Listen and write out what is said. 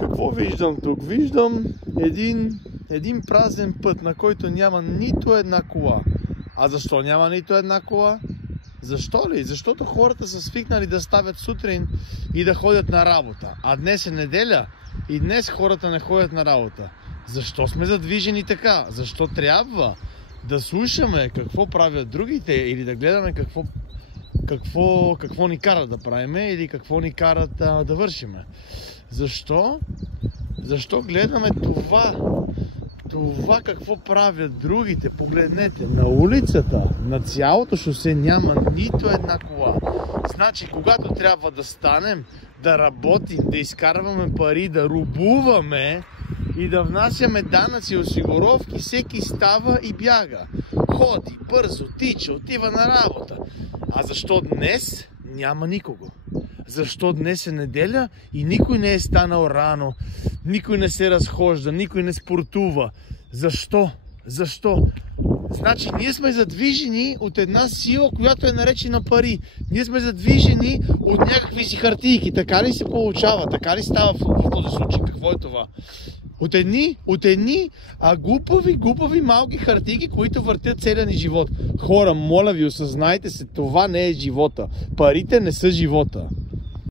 Какво виждам тук? Виждам един празен път, на който няма нито една кола. А защо няма нито една кола? Защо ли? Защото хората са свикнали да ставят сутрин и да ходят на работа. А днес е неделя и днес хората не ходят на работа. Защо сме задвижени така? Защо трябва да слушаме какво правят другите или да гледаме какво ни карат да правиме или какво ни карат да вършиме? Защо? Защо гледаме това какво правят другите? Погледнете, на улицата, на цялото шосе няма нито една кола. Значи, когато трябва да станем, да работим, да изкарваме пари, да рубуваме и да внасяме данъци и осигуровки, всеки става и бяга. Ходи, бързо, тича, отива на работа. А защо днес няма никого? Защо днес е неделя и никой не е станал рано, никой не се разхожда, никой не спортува? Защо? Защо? Значи ние сме задвижени от една сила, която е наречена пари. Ние сме задвижени от някакви си хартийки. Така ли се получава? Така ли става в този случай? Какво е това? От едни глупави малки хартийки, които въртят целия ни живот. Хора, моля ви, осъзнайте се, това не е живота. Парите не са живота.